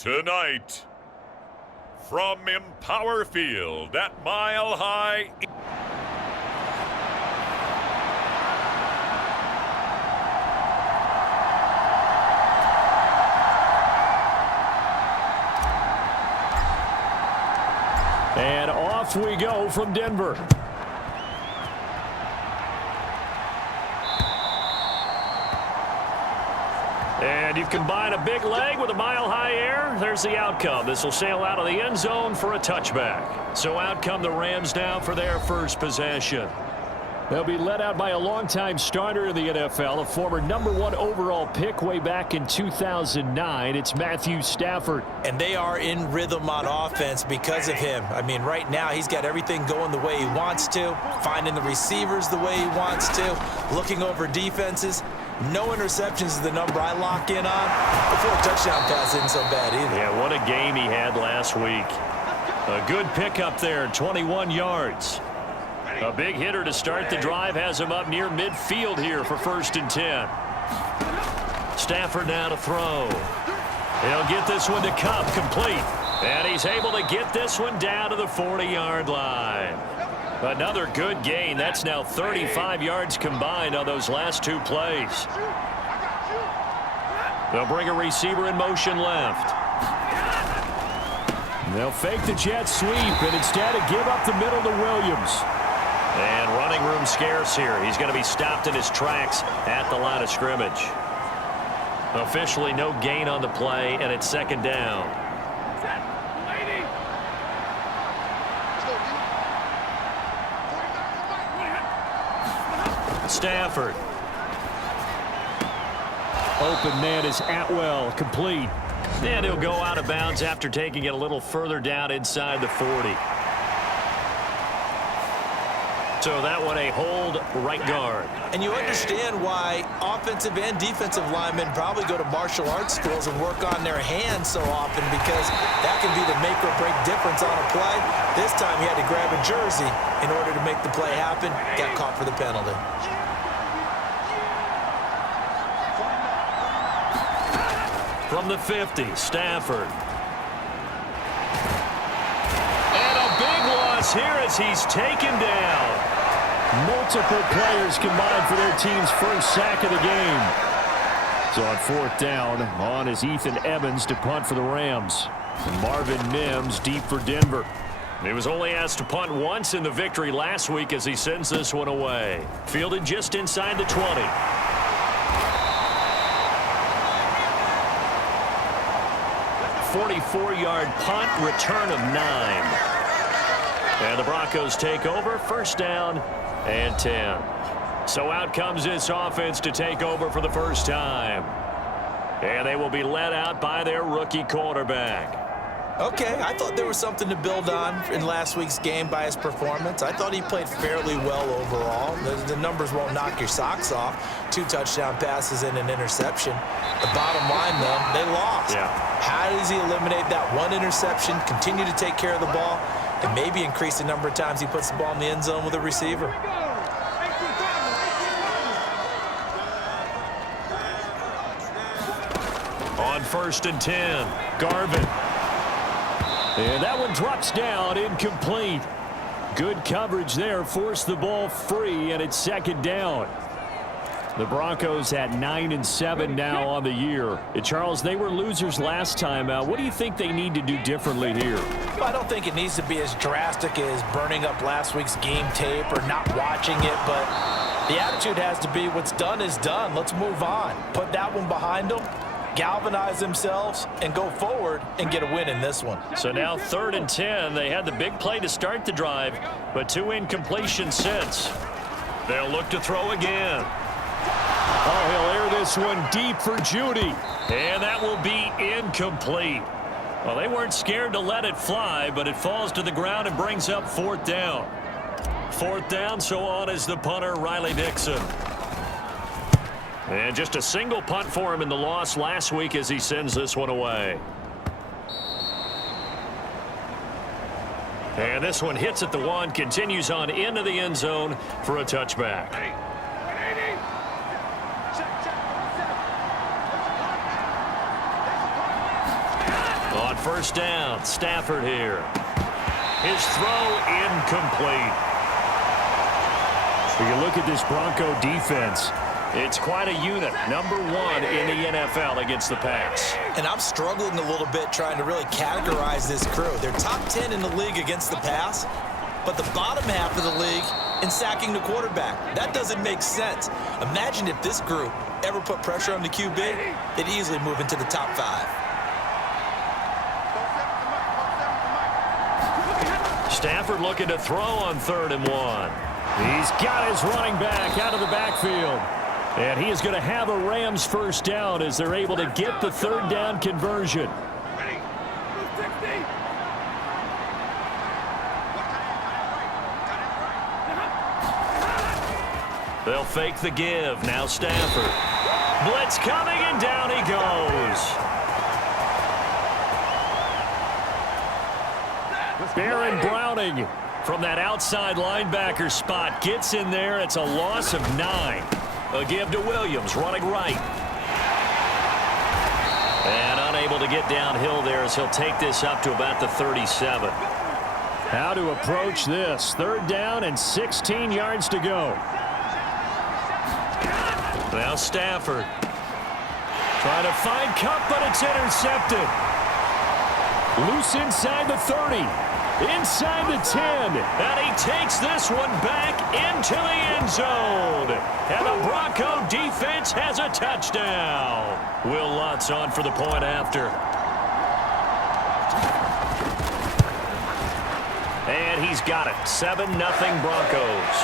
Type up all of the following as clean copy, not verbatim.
Tonight, from Empower Field at Mile High. And off we go from Denver. And you combine a big leg with a mile-high air. There's the outcome. This will sail out of the end zone for a touchback. So out come the Rams now for their first possession. They'll be led out by a longtime starter in the NFL, a former #1 overall pick way back in 2009. It's Matthew Stafford. And they are in rhythm on offense because of him. I mean, right now he's got everything going the way he wants to, finding the receivers the way he wants to, looking over defenses. No interceptions is the number I lock in on. Before a touchdown pass isn't so bad either. Yeah, what a game he had last week. A good pickup there, 21 yards. A big hitter to start the drive has him up near midfield here for 1st and 10. Stafford now to throw. He'll get this one to Cup, complete. And he's able to get this one down to the 40-yard line. Another good gain. That's now 35 yards combined on those last two plays. They'll bring a receiver in motion left. They'll fake the jet sweep and instead give up the middle to Williams. And running room scarce here. He's going to be stopped in his tracks at the line of scrimmage. Officially no gain on the play, and it's 2nd down. Stafford. Open man is Atwell, complete. And he'll go out of bounds after taking it a little further down inside the 40. So that one a hold right guard. And you understand why offensive and defensive linemen probably go to martial arts schools and work on their hands so often, because that can be the make or break difference on a play. This time he had to grab a jersey in order to make the play happen. Got caught for the penalty. From the 50, Stafford. And a big loss here as he's taken down. Multiple players combined for their team's first sack of the game. So on 4th down, on is Ethan Evans to punt for the Rams. And Marvin Mims deep for Denver. He was only asked to punt once in the victory last week as he sends this one away. Fielded just inside the 20. 44-yard punt, return of 9. And the Broncos take over, 1st down and 10. So out comes this offense to take over for the first time. And they will be led out by their rookie quarterback. Okay, I thought there was something to build on in last week's game by his performance. I thought he played fairly well overall. The numbers won't knock your socks off. 2 touchdown passes and an interception. The bottom line, though, they lost. Yeah. How does he eliminate that one interception, continue to take care of the ball, and maybe increase the number of times he puts the ball in the end zone with a receiver? On 1st and 10, Garvin. And that one drops down, incomplete. Good coverage there, forced the ball free, and it's 2nd down. The Broncos at 9-7 now on the year. And Charles, they were losers last time out. What do you think they need to do differently here? Well, I don't think it needs to be as drastic as burning up last week's game tape or not watching it, but the attitude has to be what's done is done. Let's move on. Put that one behind them, galvanize themselves, and go forward and get a win in this one. So now 3rd and 10. They had the big play to start the drive, but 2 incompletions since. They'll look to throw again. Oh, he'll air this one deep for Judy. And that will be incomplete. Well, they weren't scared to let it fly, but it falls to the ground and brings up 4th down. 4th down, so on is the punter, Riley Dixon. And just a single punt for him in the loss last week as he sends this one away. And this one hits at the 1, continues on into the end zone for a touchback. On first down, Stafford here. His throw incomplete. When you look at this Bronco defense, it's quite a unit. Number 1 in the NFL against the pass. And I'm struggling a little bit trying to really categorize this crew. They're top 10 in the league against the pass, but the bottom half of the league in sacking the quarterback. That doesn't make sense. Imagine if this group ever put pressure on the QB, they'd easily move into the top 5. Stafford looking to throw on 3rd and 1. He's got his running back out of the backfield. And he is going to have a Rams first down as they're able to get the 3rd down conversion. They'll fake the give. Now Stafford. Blitz coming, and down he goes. Baron Browning from that outside linebacker spot gets in there. It's a loss of 9. A give to Williams, running right. And unable to get downhill there as he'll take this up to about the 37. How to approach this. 3rd down and 16 yards to go. Now Stafford. Trying to find Cup, but it's intercepted. Loose inside the 30. Inside the 10, and he takes this one back into the end zone. And the Bronco defense has a touchdown. Will Lutz on for the point after. And he's got it. 7-0 Broncos.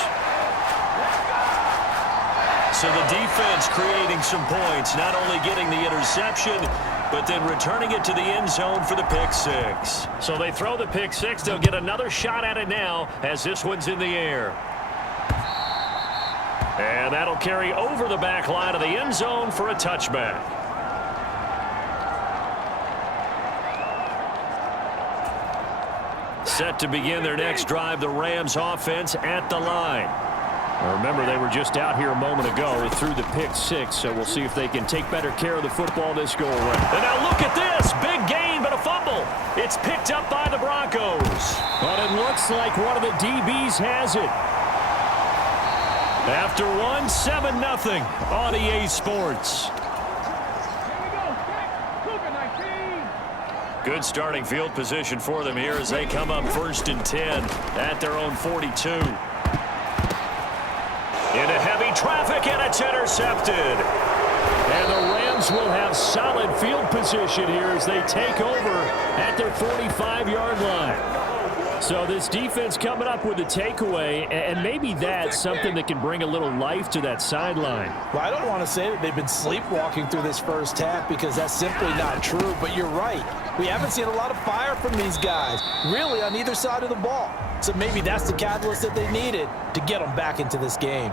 So the defense creating some points, not only getting the interception, but then returning it to the end zone for the pick 6. So they throw the pick 6. They'll get another shot at it now as this one's in the air. And that'll carry over the back line of the end zone for a touchback. Set to begin their next drive, the Rams offense at the line. Remember, they were just out here a moment ago through the pick 6, so we'll see if they can take better care of the football this go around. And now look at this. Big gain, but a fumble. It's picked up by the Broncos. But it looks like one of the DBs has it. After 7-0 on EA Sports. Good starting field position for them here as they come up 1st and 10 at their own 42. Into heavy traffic, and it's intercepted. And the Rams will have solid field position here as they take over at their 45-yard line. So this defense coming up with a takeaway, and maybe that's something that can bring a little life to that sideline. Well, I don't want to say that they've been sleepwalking through this first half because that's simply not true, but you're right. We haven't seen a lot of fire from these guys, really, on either side of the ball. So maybe that's the catalyst that they needed to get them back into this game.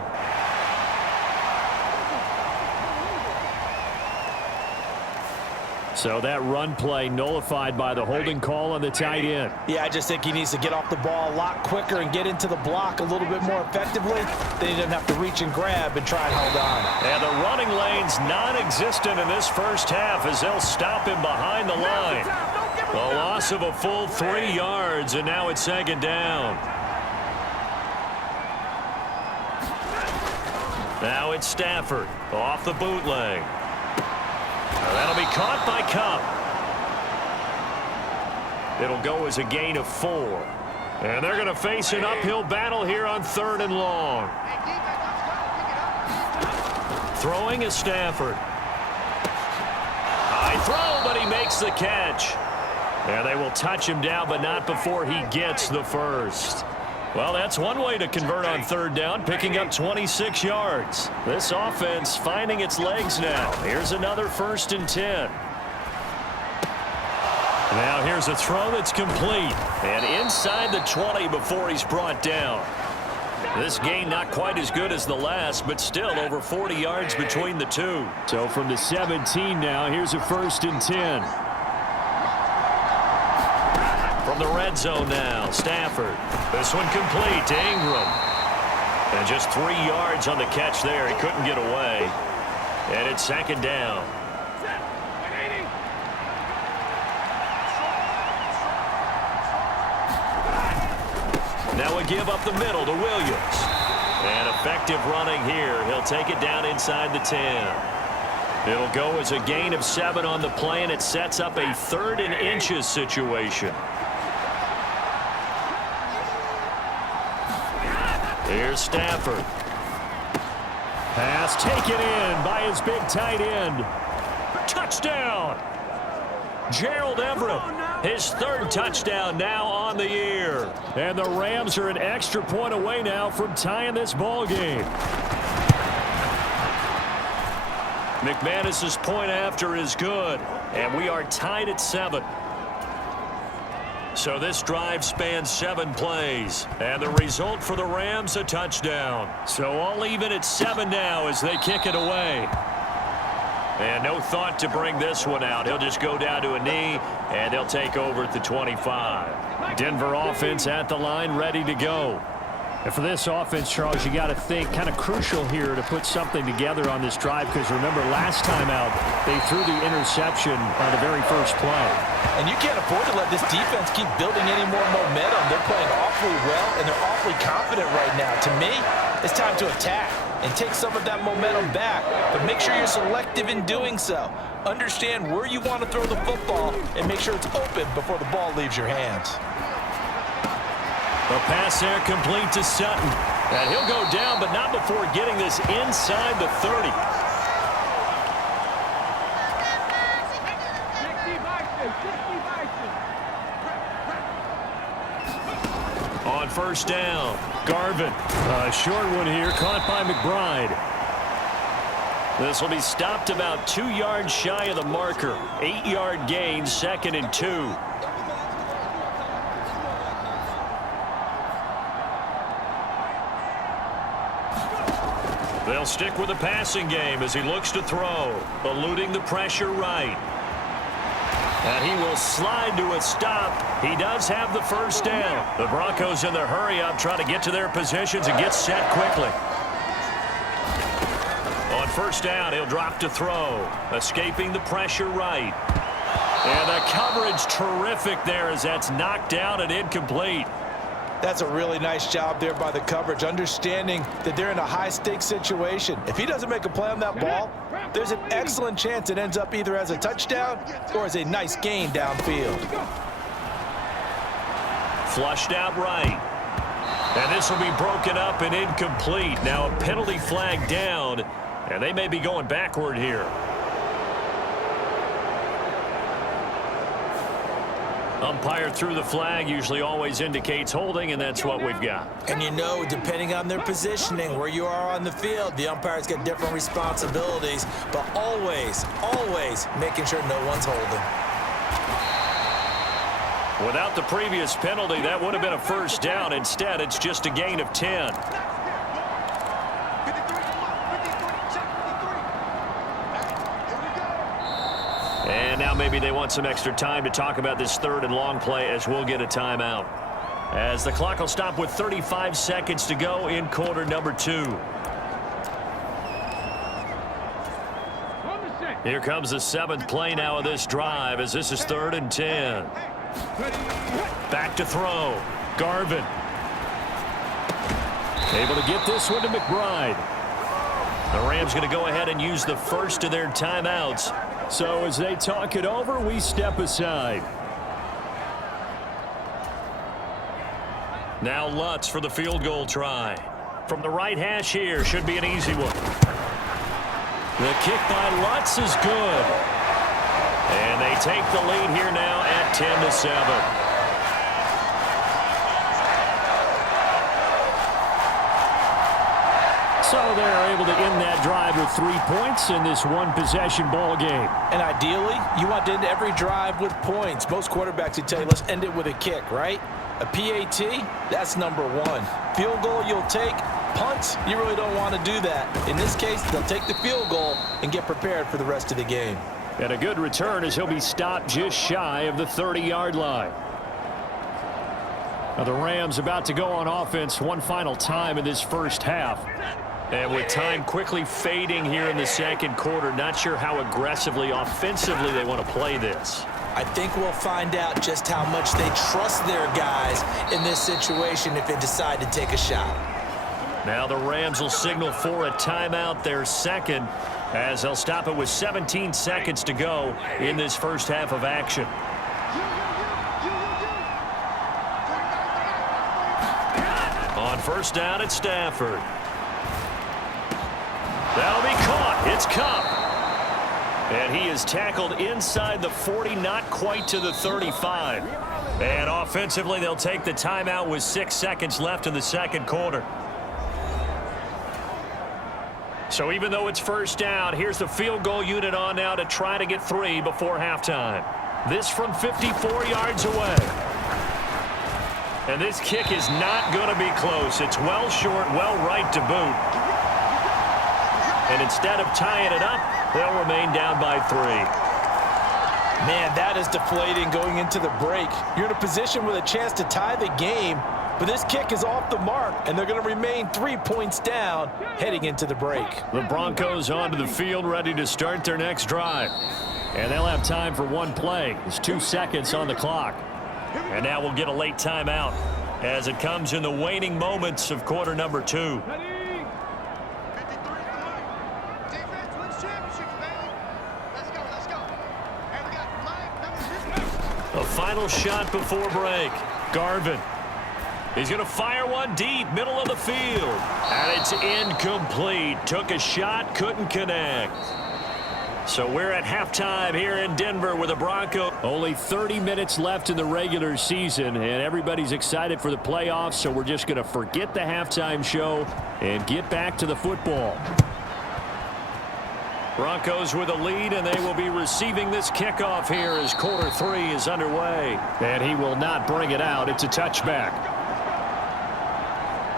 So that run play nullified by the holding call on the tight end. Yeah, I just think he needs to get off the ball a lot quicker and get into the block a little bit more effectively. Then he doesn't have to reach and grab and try and hold on. And the running lane's non-existent in this first half as they'll stop him behind the line. A loss of a full 3 yards, and now it's 2nd down. Now it's Stafford off the bootleg. That'll be caught by Cup. It'll go as a gain of 4. And they're going to face an uphill battle here on 3rd and long. Throwing is Stafford. High throw, but he makes the catch. And they will touch him down, but not before he gets the first. Well, that's one way to convert on 3rd down, picking up 26 yards. This offense finding its legs now. Here's another 1st and 10. Now here's a throw that's complete. And inside the 20 before he's brought down. This gain not quite as good as the last, but still over 40 yards between the two. So from the 17 now, here's a 1st and 10. From the red zone now, Stafford. This one complete to Ingram. And just 3 yards on the catch there. He couldn't get away. And it's 2nd down. Now a give up the middle to Williams. And effective running here. He'll take it down inside the 10. It'll go as a gain of 7 on the play, and it sets up a 3rd and inches situation. Here's Stafford. Pass taken in by his big tight end. Touchdown! Gerald Everett, his 3rd touchdown now on the year. And the Rams are an extra point away now from tying this ball game. McManus's point after is good, and we are tied at 7. So this drive spans 7 plays, and the result for the Rams, a touchdown. So all even at 7 now as they kick it away. And no thought to bring this one out. He'll just go down to a knee, and they'll take over at the 25. Denver offense at the line, ready to go. And for this offense, Charles, you got to think kind of crucial here to put something together on this drive, because remember last time out they threw the interception on the very first play. And you can't afford to let this defense keep building any more momentum. They're playing awfully well, and they're awfully confident right now. To me, it's time to attack and take some of that momentum back, but make sure you're selective in doing so. Understand where you want to throw the football and make sure it's open before the ball leaves your hands. A pass there complete to Sutton. And he'll go down, but not before getting this inside the 30. On first down, Garvin. A short one here, caught by McBride. This will be stopped about 2 yards shy of the marker. 8-yard gain, 2nd and 2. They'll stick with the passing game as he looks to throw, eluding the pressure right. And he will slide to a stop. He does have the first down. The Broncos in the hurry-up trying to get to their positions and get set quickly. On first down, he'll drop to throw, escaping the pressure right. And the coverage terrific there as that's knocked down and incomplete. That's a really nice job there by the coverage, understanding that they're in a high-stakes situation. If he doesn't make a play on that ball, there's an excellent chance it ends up either as a touchdown or as a nice gain downfield. Flushed out right. And this will be broken up and incomplete. Now a penalty flag down, and they may be going backward here. Umpire threw the flag, usually always indicates holding, and that's what we've got. And you know, depending on their positioning, where you are on the field, the umpire's got different responsibilities, but always, always making sure no one's holding. Without the previous penalty, that would have been a first down. Instead, it's just a gain of 10. And now maybe they want some extra time to talk about this 3rd and long play as we'll get a timeout. As the clock will stop with 35 seconds to go in quarter number 2. Here comes the 7th play now of this drive as this is 3rd and 10. Back to throw. Garvin. Able to get this one to McBride. The Rams going to go ahead and use the first of their timeouts. So as they talk it over, we step aside. Now Lutz for the field goal try. From the right hash here, should be an easy one. The kick by Lutz is good. And they take the lead here now at 10-7. So they're able to end that drive with 3 points in this one-possession ball game. And ideally, you want to end every drive with points. Most quarterbacks would tell you, let's end it with a kick, right? A PAT, that's number 1. Field goal, you'll take. Punts, you really don't want to do that. In this case, they'll take the field goal and get prepared for the rest of the game. And a good return as he'll be stopped just shy of the 30-yard line. Now the Rams about to go on offense one final time in this first half. And with time quickly fading here in the second quarter, not sure how aggressively, offensively they want to play this. I think we'll find out just how much they trust their guys in this situation if they decide to take a shot. Now the Rams will signal for a timeout, their second, as they'll stop it with 17 seconds to go in this first half of action. On first down, it's Stafford. That'll be caught. It's Kupp. And he is tackled inside the 40, not quite to the 35. And offensively, they'll take the timeout with 6 seconds left in the second quarter. So even though it's first down, here's the field goal unit on now to try to get 3 before halftime. This from 54 yards away. And this kick is not going to be close. It's well short, well right to boot. And instead of tying it up, they'll remain down by 3. Man, that is deflating going into the break. You're in a position with a chance to tie the game, but this kick is off the mark, and they're going to remain 3 points down heading into the break. The Broncos onto the field ready to start their next drive. And they'll have time for one play. There's 2 seconds on the clock. And now we'll get a late timeout as it comes in the waning moments of quarter number 2. A final shot before break. Garvin. He's going to fire one deep, middle of the field. And it's incomplete. Took a shot, couldn't connect. So we're at halftime here in Denver with the Broncos. Only 30 minutes left in the regular season, and everybody's excited for the playoffs, so we're just going to forget the halftime show and get back to the football. Broncos with a lead, and they will be receiving this kickoff here as quarter 3 is underway. And he will not bring it out. It's a touchback.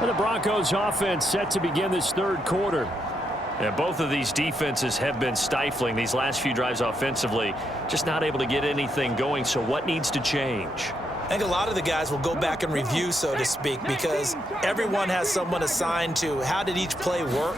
And the Broncos offense set to begin this third quarter. And both of these defenses have been stifling these last few drives offensively. Just not able to get anything going. So what needs to change? I think a lot of the guys will go back and review, so to speak, because everyone has someone assigned to how did each play work.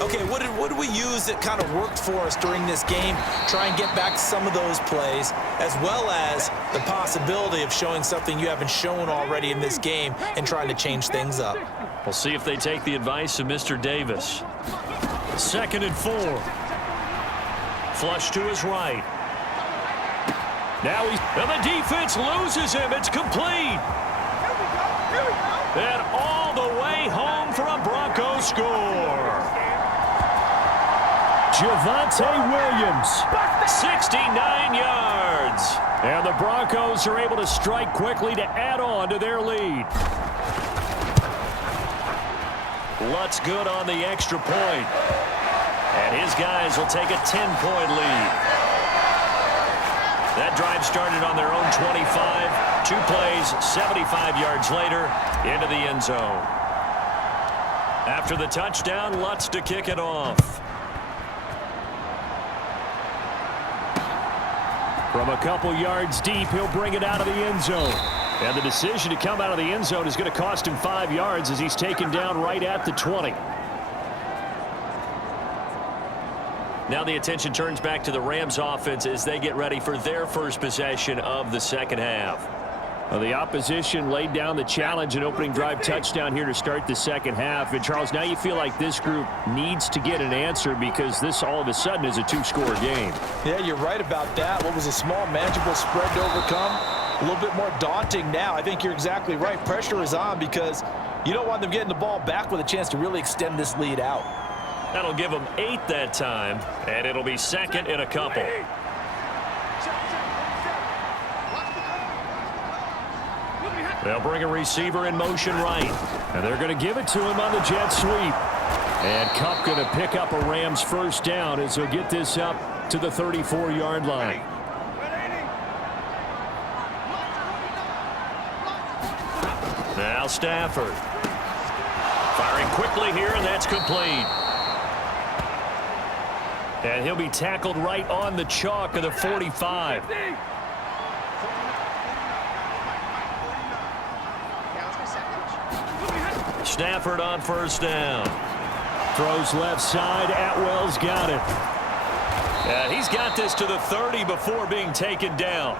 Okay, what did we use that kind of worked for us during this game? Try and get back to some of those plays, as well as the possibility of showing something you haven't shown already in this game and trying to change things up. We'll see if they take the advice of Mr. Davis. 2nd and 4. Flush to his right. Now and the defense loses him. It's complete. And all the way home for a Broncos score. Javonte Williams. 69 yards. And the Broncos are able to strike quickly to add on to their lead. Lutz good on the extra point. And his guys will take a 10-point lead. That drive started on their own 25. 2 plays, 75 yards later, into the end zone. After the touchdown, Lutz to kick it off. From a couple yards deep, he'll bring it out of the end zone. And the decision to come out of the end zone is going to cost him 5 yards as he's taken down right at the 20. Now the attention turns back to the Rams offense as they get ready for their first possession of the second half. Well, the opposition laid down the challenge and opening drive touchdown here to start the second half. And, Charles, now you feel like this group needs to get an answer because this all of a sudden is a 2-score game. Yeah, you're right about that. What was a small, manageable spread to overcome, a little bit more daunting now. I think you're exactly right. Pressure is on because you don't want them getting the ball back with a chance to really extend this lead out. That'll give them 8 that time, and it'll be 2nd and a couple. They'll bring a receiver in motion right. And they're going to give it to him on the jet sweep. And Kupp going to pick up a Rams first down as he'll get this up to the 34-yard line. Now Stafford. Firing quickly here, and that's complete. And he'll be tackled right on the chalk of the 45. Stafford on first down. Throws left side. Atwell's got it. He's got this to the 30 before being taken down.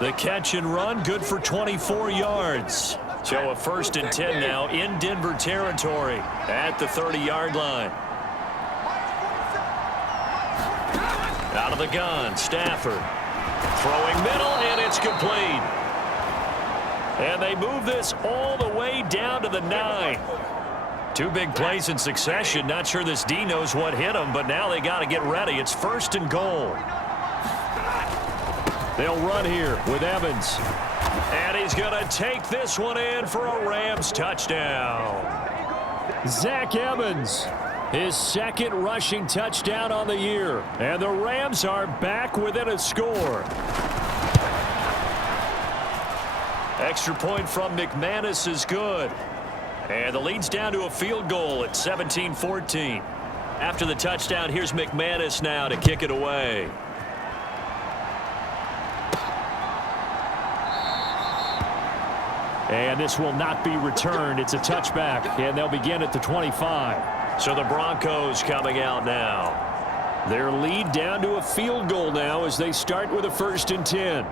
The catch and run, good for 24 yards. So a 1st and 10 now in Denver territory at the 30-yard line. Out of the gun, Stafford. Throwing middle, and it's complete. And they move this all the way down to the 9. 2 big plays in succession. Not sure this D knows what hit him, but now they got to get ready. It's 1st and goal. They'll run here with Evans. And he's going to take this one in for a Rams touchdown. Zach Evans, his 2nd rushing touchdown on the year. And the Rams are back within a score. Extra point from McManus is good. And the lead's down to a field goal at 17-14. After the touchdown, here's McManus now to kick it away. And this will not be returned. It's a touchback, and they'll begin at the 25. So the Broncos coming out now. Their lead down to a field goal now as they start with a 1st and 10.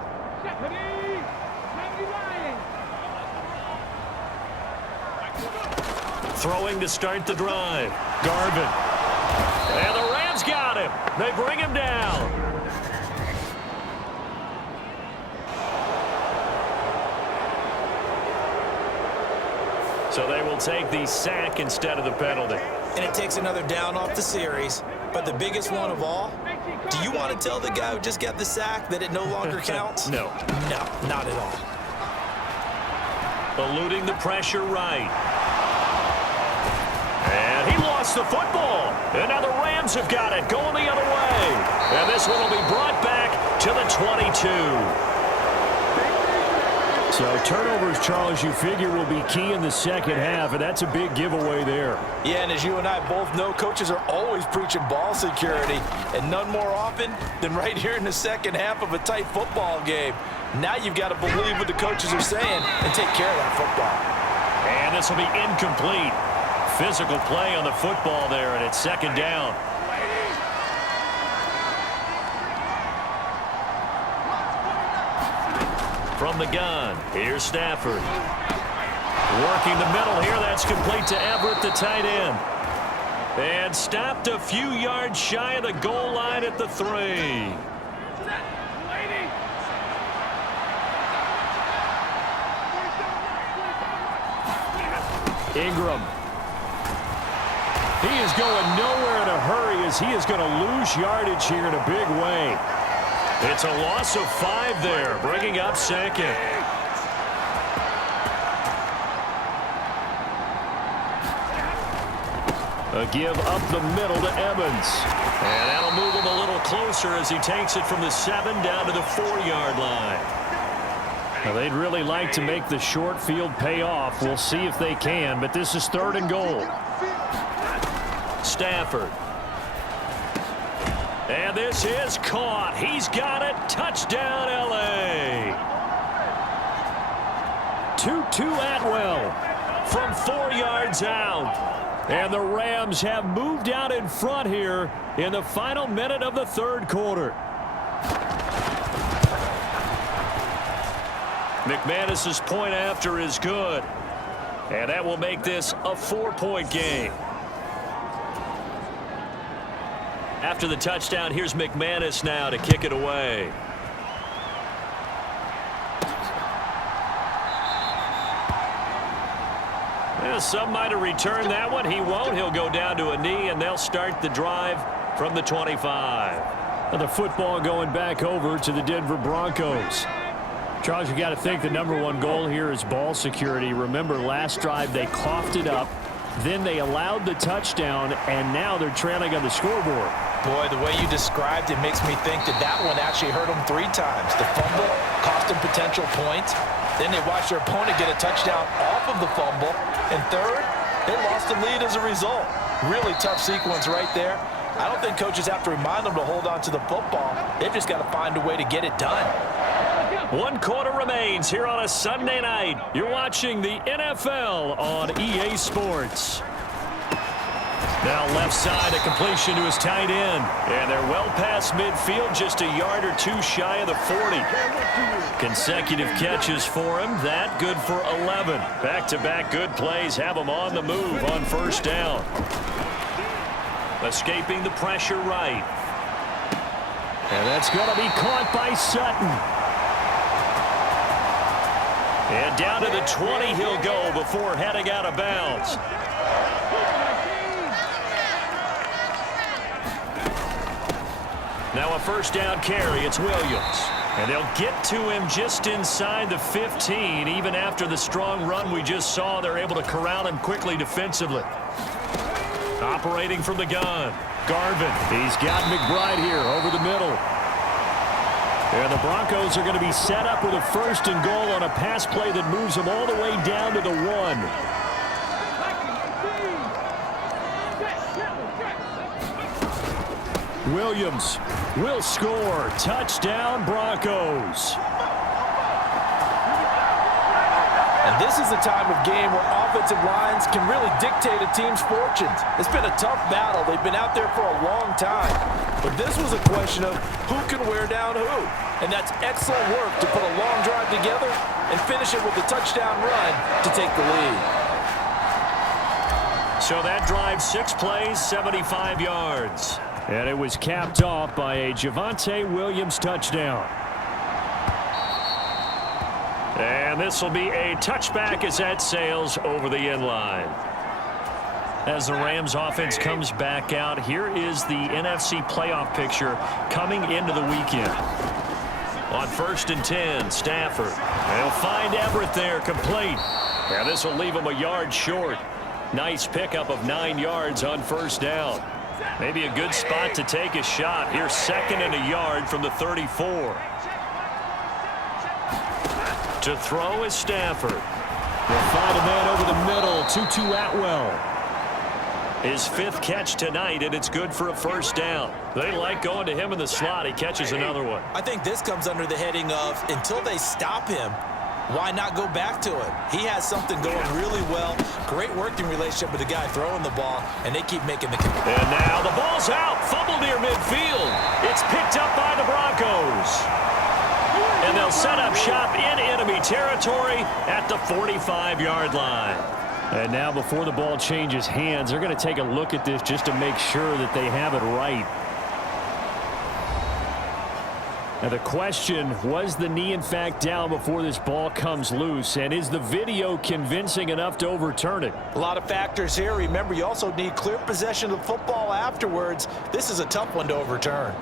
Throwing to start the drive. Garvin. And the Rams got him. They bring him down. So they will take the sack instead of the penalty. And it takes another down off the series. But the biggest one of all, do you want to tell the guy who just got the sack that it no longer counts? No. No, not at all. Eluding the pressure right. And he lost the football. And now the Rams have got it going the other way. And this one will be brought back to the 22. So turnovers, Charles, you figure will be key in the 2nd half, and that's a big giveaway there. Yeah, and as you and I both know, coaches are always preaching ball security, and none more often than right here in the 2nd half of a tight football game. Now you've got to believe what the coaches are saying and take care of that football. And this will be incomplete. Physical play on the football there, and it's 2nd down. From the gun, here's Stafford. Working the middle here, that's complete to Everett, the tight end. And stopped a few yards shy of the goal line at the 3. Ingram. He is going nowhere in a hurry as he is going to lose yardage here in a big way. It's a loss of 5 there, bringing up 2nd. A give up the middle to Evans. And that'll move him a little closer as he takes it from the 7 down to the 4-yard line. Now, they'd really like to make the short field pay off. We'll see if they can, but this is 3rd and goal. Stafford. And this is caught. He's got it. Touchdown, L.A. Tutu Atwell from 4 yards out. And the Rams have moved out in front here in the final minute of the 3rd quarter. McManus's point after is good. And that will make this a 4-point game. After the touchdown, here's McManus now to kick it away. Well, some might have returned that one. He won't. He'll go down to a knee, and they'll start the drive from the 25. And the football going back over to the Denver Broncos. Charles, you got to think the #1 goal here is ball security. Remember, last drive they coughed it up. Then they allowed the touchdown, and now they're trailing on the scoreboard. Boy, the way you described it makes me think that that one actually hurt them 3 times. The fumble cost them potential points. Then they watched their opponent get a touchdown off of the fumble. And third, they lost the lead as a result. Really tough sequence right there. I don't think coaches have to remind them to hold on to the football. They've just got to find a way to get it done. 1 quarter remains here on a Sunday night. You're watching the NFL on EA Sports. Now left side, a completion to his tight end. And they're well past midfield, just a yard or two shy of the 40. Consecutive catches for him. That good for 11. Back-to-back good plays have him on the move on first down. Escaping the pressure right. And that's going to be caught by Sutton. And down to the 20 he'll go before heading out of bounds. Now a first down carry. It's Williams. And they'll get to him just inside the 15. Even after the strong run we just saw, they're able to corral him quickly defensively. Operating from the gun. Garvin. He's got McBride here over the middle. And the Broncos are going to be set up with a first and goal on a pass play that moves them all the way down to the 1. Williams will score. Touchdown, Broncos. And this is a time of game where offensive lines can really dictate a team's fortunes. It's been a tough battle. They've been out there for a long time. But this was a question of who can wear down who. And that's excellent work to put a long drive together and finish it with a touchdown run to take the lead. So that drive, 6 plays, 75 yards. And it was capped off by a Javonte Williams touchdown. And this will be a touchback as that sails over the end line. As the Rams offense comes back out, here is the NFC playoff picture coming into the weekend. On 1st and 10, Stafford. They'll find Everett there, complete. And this will leave him a yard short. Nice pickup of 9 yards on first down. Maybe a good spot to take a shot. Here's 2nd and a yard from the 34. To throw is Stafford. They'll find a man over the middle. Tutu Atwell. His 5th catch tonight, and it's good for a first down. They like going to him in the slot. He catches another one. I think this comes under the heading of until they stop him, why not go back to it? He has something going really well. Great working relationship with the guy throwing the ball, and they keep making the connection. And now the ball's out. Fumble near midfield. It's picked up by the Broncos. And they'll set up shop in enemy territory at the 45-yard line. And now before the ball changes hands, they're going to take a look at this just to make sure that they have it right. Now the question, was the knee in fact down before this ball comes loose? And is the video convincing enough to overturn it? A lot of factors here. Remember, you also need clear possession of the football afterwards. This is a tough one to overturn.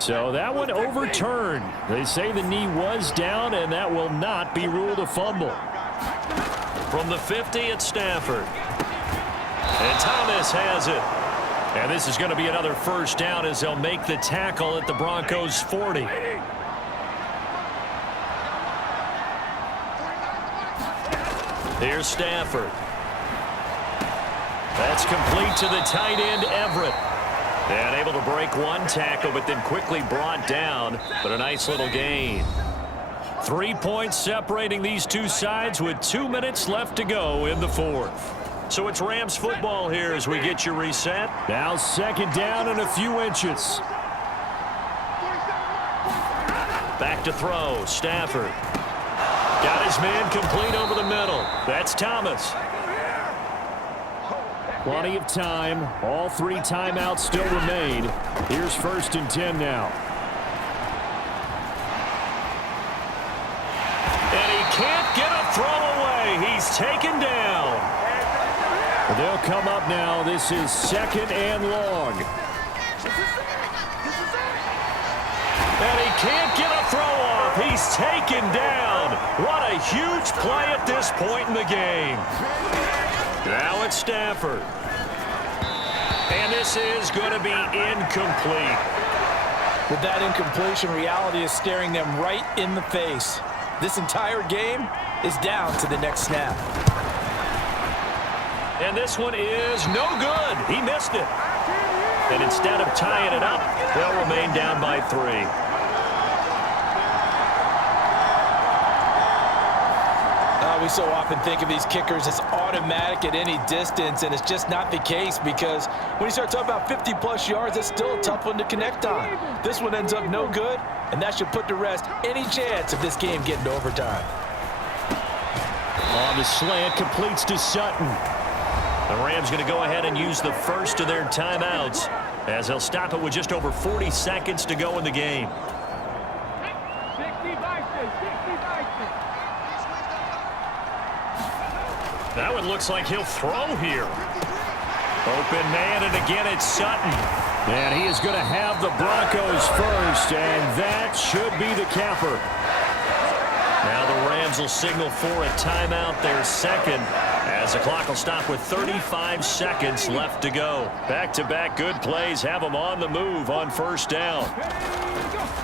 So that one overturned. They say the knee was down, and that will not be ruled a fumble. From the 50, it's Stafford. And Thomas has it. And this is going to be another first down as they'll make the tackle at the Broncos' 40. Here's Stafford. That's complete to the tight end, Everett. And able to break one tackle, but then quickly brought down. But a nice little gain. 3 points separating these two sides with 2 minutes left to go in the 4th. So it's Rams football here as we get you reset. Now 2nd down and a few inches. Back to throw. Stafford. Got his man complete over the middle. That's Thomas. Plenty of time. All 3 timeouts still remain. Here's 1st and 10 now. And he can't get a throw away. He's taken down. They'll come up now. This is 2nd and long. And he can't get a throw off. He's taken down. What a huge play at this point in the game. Now it's Stafford. And this is going to be incomplete. With that incompletion, reality is staring them right in the face. This entire game is down to the next snap. And this one is no good. He missed it. And instead of tying it up, they'll remain down by 3. we so often think of these kickers as automatic at any distance, and it's just not the case because when you start talking about 50-plus yards, it's still a tough one to connect on. This one ends up no good, and that should put to rest any chance of this game getting to overtime. On the slant, completes to Sutton. The Rams going to go ahead and use the first of their timeouts as they'll stop it with just over 40 seconds to go in the game. That one looks like he'll throw here. Open man, and again it's Sutton. And he is going to have the Broncos first, and that should be the capper. Now the Rams will signal for a timeout, their second, as the clock will stop with 35 seconds left to go. Back-to-back good plays have them on the move on first down.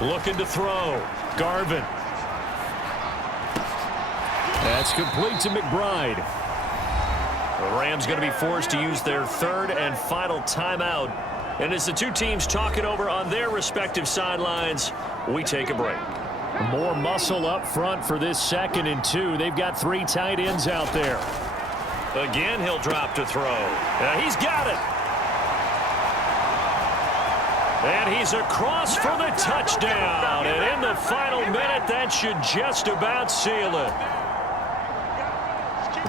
Looking to throw. Garvin. That's complete to McBride. The Rams going to be forced to use their third and final timeout. And as the two teams talk it over on their respective sidelines, we take a break. More muscle up front for this 2nd and 2. They've got 3 tight ends out there. Again, he'll drop to throw. He's got it. And he's across for the touchdown. And in the final minute, that should just about seal it.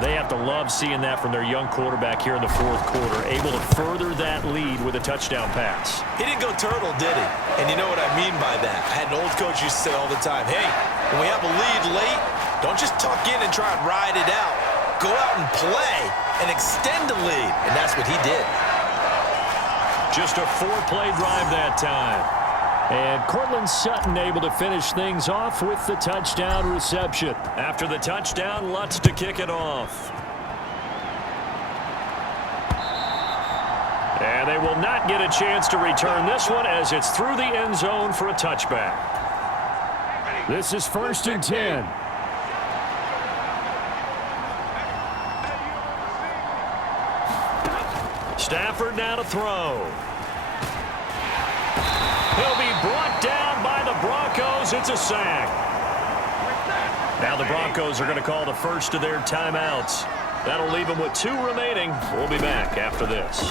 They have to love seeing that from their young quarterback here in the 4th quarter, able to further that lead with a touchdown pass. He didn't go turtle, did he? And you know what I mean by that. I had an old coach used to say all the time, hey, when we have a lead late, don't just tuck in and try and ride it out. Go out and play and extend the lead. And that's what he did. Just a 4-play drive that time. And Cortland Sutton able to finish things off with the touchdown reception. After the touchdown, Lutz to kick it off. And they will not get a chance to return this one as it's through the end zone for a touchback. This is 1st and 10. Stafford now to throw. He'll be brought down by the Broncos. It's a sack. Now the Broncos are going to call the first of their timeouts. That'll leave them with 2 remaining. We'll be back after this.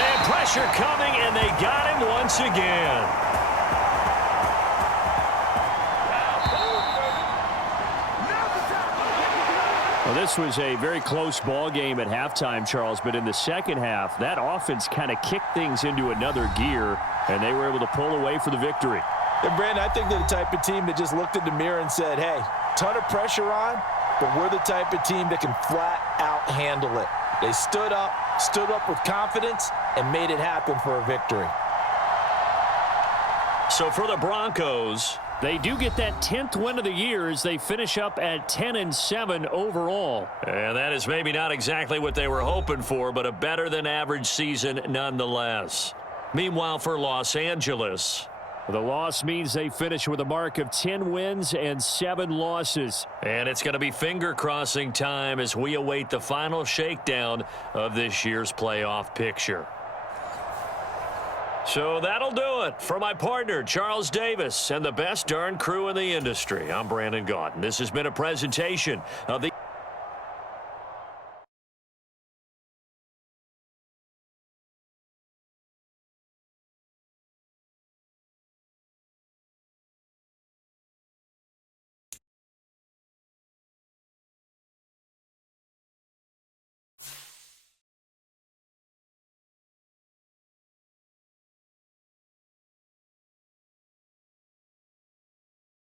And pressure coming, and they got him once again. Well, this was a very close ball game at halftime, Charles, but in the second half, that offense kind of kicked things into another gear, and they were able to pull away for the victory. And, Brandon, I think they're the type of team that just looked in the mirror and said, hey, ton of pressure on, but we're the type of team that can flat out handle it. They stood up with confidence, and made it happen for a victory. So for the Broncos, they do get that 10th win of the year as they finish up at 10-7 overall. and that is maybe not exactly what they were hoping for, but a better than average season nonetheless. Meanwhile, for Los Angeles, the loss means they finish with a mark of 10 wins and 7 losses. and it's going to be finger-crossing time as we await the final shakedown of this year's playoff picture. So that'll do it. For my partner, Charles Davis, and the best darn crew in the industry, I'm Brandon Gaudin. This has been a presentation of the